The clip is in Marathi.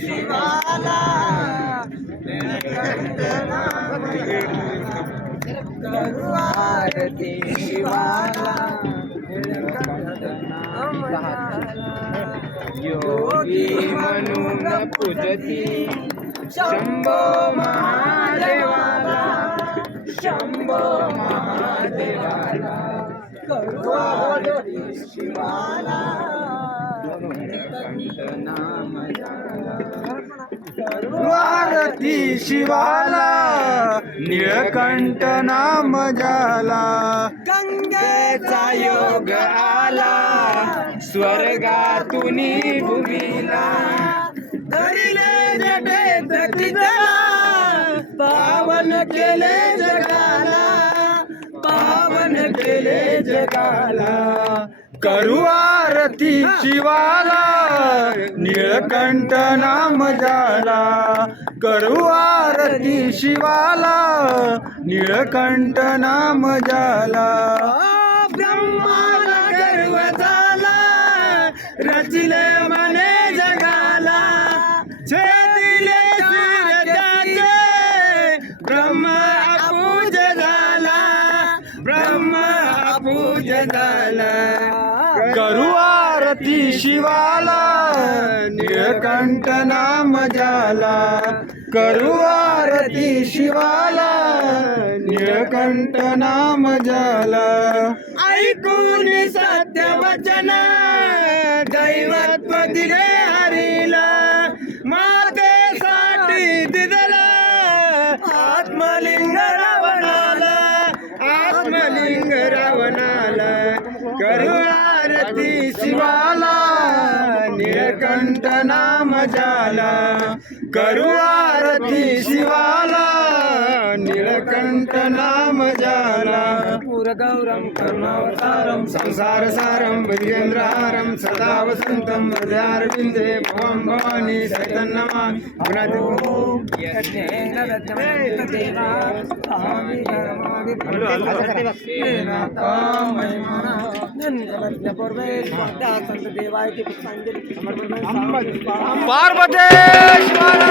शिवाला करू आरती शिवाला योगी म्हणून पूजती शंभो महादेवाला, शंभो महादेवाला करू आरती शिवाला नाम करू आरती शिवाला निळकंठ नाम झाला. गंगेचा योग आला स्वर्गातून भूमीला, धरिले जटेत तिला पावन केले जगाला, पावन केले जगाला. करू आरती शिवाला निळकंठ नाम झाला. करू आरती शिवाला निळकंठ नाम झाला. ब्रह्माला गर्व झाला रचिले मने जगाला, छेदिले सूर्याचे ब्रह्म अपूज झाला, ब्रह्म अपूज झाला. करू आरती शिवाला निळकंठ नाम झाला. करू आरती शिवाला निळकंठ नाम झाला. ऐकून सत्य वचन दैवत्व दिले हरीला, मातेसाठी दिदला आत्मलिंग रावणाला, आत्मलिंग रावणाला. करू आरती शिवाला निळकंठ नाम झाला. करू आरती शिवाला निळकंठ नाम झाला. पूरगौरम करुणावतारम संसार सारं भजेंद्रहारं सदा वसंतं हृदयारविन्दे भवं भवानी सैतन्यमामि पार्वती शिवाला